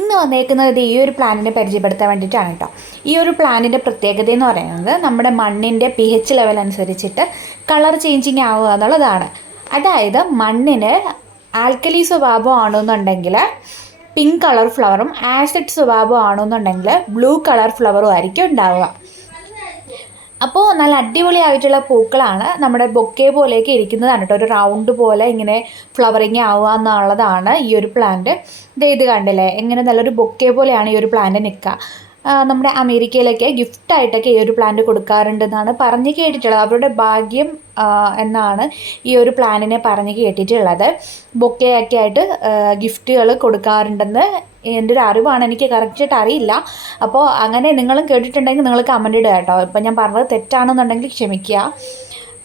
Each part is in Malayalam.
വന്നേക്കുന്നത് ഈ ഒരു പ്ലാനിനെ പരിചയപ്പെടുത്താൻ വേണ്ടിയിട്ടാണ് കേട്ടോ. ഈ ഒരു പ്ലാനിന്റെ പ്രത്യേകത എന്ന് പറയുന്നത് നമ്മുടെ മണ്ണിന്റെ പി എച്ച് ലെവൽ അനുസരിച്ചിട്ട് കളർ ചേഞ്ചിങ് ആവുക എന്നുള്ളതാണ്. അതായത് മണ്ണിന് ആൽക്കലി സ്വഭാവം ആണെന്നുണ്ടെങ്കിൽ പിങ്ക് കളർ ഫ്ലവറും ആസിഡ് സ്വഭാവം ആണെന്നുണ്ടെങ്കിൽ ബ്ലൂ കളർ ഫ്ലവറും ആയിരിക്കും ഉണ്ടാവുക. അപ്പോൾ നല്ല അടിപൊളിയായിട്ടുള്ള പൂക്കളാണ് നമ്മുടെ ബൊക്കെ പോലെയൊക്കെ ഇരിക്കുന്നതാണ് കേട്ടോ. ഒരു റൗണ്ട് പോലെ ഇങ്ങനെ ഫ്ലവറിങ് ആവുക എന്നുള്ളതാണ് ഈ ഒരു പ്ലാന്റ്. ഇത് ഇത് കണ്ടില്ലേ? എങ്ങനെ നല്ലൊരു ബൊക്കെ പോലെയാണ് ഈ ഒരു പ്ലാന്റ് നിൽക്കുക. നമ്മുടെ അമേരിക്കയിലൊക്കെ ഗിഫ്റ്റായിട്ടൊക്കെ ഈ ഒരു പ്ലാന്റ് കൊടുക്കാറുണ്ടെന്നാണ് പറഞ്ഞു കേട്ടിട്ടുള്ളത്. അവരുടെ ഭാഗ്യം എന്നാണ് ഈ ഒരു പ്ലാനിനെ പറഞ്ഞ് കേട്ടിട്ടുള്ളത്. ബൊക്കെ ഒക്കെ ആയിട്ട് ഗിഫ്റ്റുകൾ കൊടുക്കാറുണ്ടെന്ന് എന്റെ ഒരു അറിവാണ്. എനിക്ക് കറക്റ്റായിട്ട് അറിയില്ല. അപ്പോൾ അങ്ങനെ നിങ്ങളും കേട്ടിട്ടുണ്ടെങ്കിൽ നിങ്ങൾ കമന്റ് ഇടുക കേട്ടോ. ഇപ്പം ഞാൻ പറഞ്ഞത് തെറ്റാണെന്നുണ്ടെങ്കിൽ ക്ഷമിക്കുക.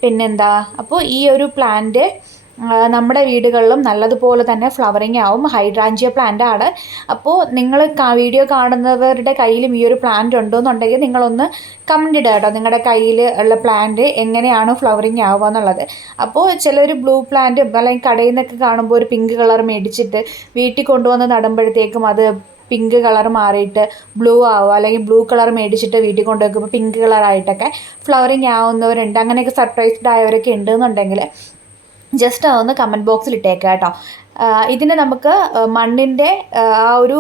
പിന്നെന്താ? അപ്പോൾ ഈ ഒരു പ്ലാന്റ് നമ്മുടെ വീടുകളിലും നല്ലതുപോലെ തന്നെ ഫ്ലവറിങ് ആവും. ഹൈഡ്രാഞ്ചിയ പ്ലാന്റ് ആണ്. അപ്പോൾ നിങ്ങൾ വീഡിയോ കാണുന്നവരുടെ കയ്യിലും ഈ ഒരു പ്ലാന്റ് ഉണ്ടോയെന്നുണ്ടെങ്കിൽ നിങ്ങളൊന്ന് കമന്റ് ഇടുക കേട്ടോ. നിങ്ങളുടെ കയ്യിൽ ഉള്ള പ്ലാന്റ് എങ്ങനെയാണ് ഫ്ലവറിങ് ആവുക എന്നുള്ളത്. അപ്പോൾ ചിലർ ബ്ലൂ പ്ലാന്റ് അല്ലെങ്കിൽ കടയിൽ നിന്നൊക്കെ കാണുമ്പോൾ ഒരു പിങ്ക് കളർ മേടിച്ചിട്ട് വീട്ടിൽ കൊണ്ടുവന്ന് നടുമ്പോഴത്തേക്കും അത് പിങ്ക് കളർ മാറിയിട്ട് ബ്ലൂ ആവുക അല്ലെങ്കിൽ ബ്ലൂ കളർ മേടിച്ചിട്ട് വീട്ടിൽ കൊണ്ടു വയ്ക്കുമ്പോൾ പിങ്ക് കളറായിട്ടൊക്കെ ഫ്ലവറിങ് ആവുന്നവരുണ്ട്. അങ്ങനെയൊക്കെ സർപ്രൈസ്ഡ് ആയവരൊക്കെ ഉണ്ടെന്നുണ്ടെങ്കിൽ ജസ്റ്റ് അതൊന്ന് കമന്റ് ബോക്സിൽ ഇട്ടേക്കുക കേട്ടോ. ഇതിനെ നമുക്ക് മണ്ണിന്റെ ആ ഒരു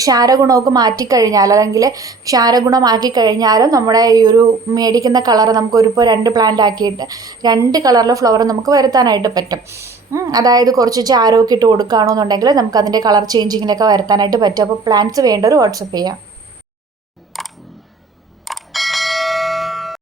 ക്ഷാരഗുണമൊക്കെ മാറ്റിക്കഴിഞ്ഞാൽ അല്ലെങ്കിൽ ക്ഷാരഗുണമാക്കി കഴിഞ്ഞാലും നമ്മുടെ ഈ ഒരു മേടിക്കുന്ന കളർ നമുക്ക് ഒരു ഇപ്പോൾ രണ്ട് പ്ലാന്റ് ആക്കിയിട്ട് രണ്ട് കളറിലെ ഫ്ലവർ നമുക്ക് വരുത്താനായിട്ട് പറ്റും. അതായത് കുറച്ച് ചാരമൊക്കെ ഇട്ട് കൊടുക്കുകയാണെന്നുണ്ടെങ്കിൽ നമുക്ക് അതിന്റെ കളർ ചേഞ്ചിങ്ങിലൊക്കെ വരുത്താനായിട്ട് പറ്റും. അപ്പോൾ പ്ലാന്റ്സ് വേണ്ടവർ വാട്സപ്പ് ചെയ്യാം.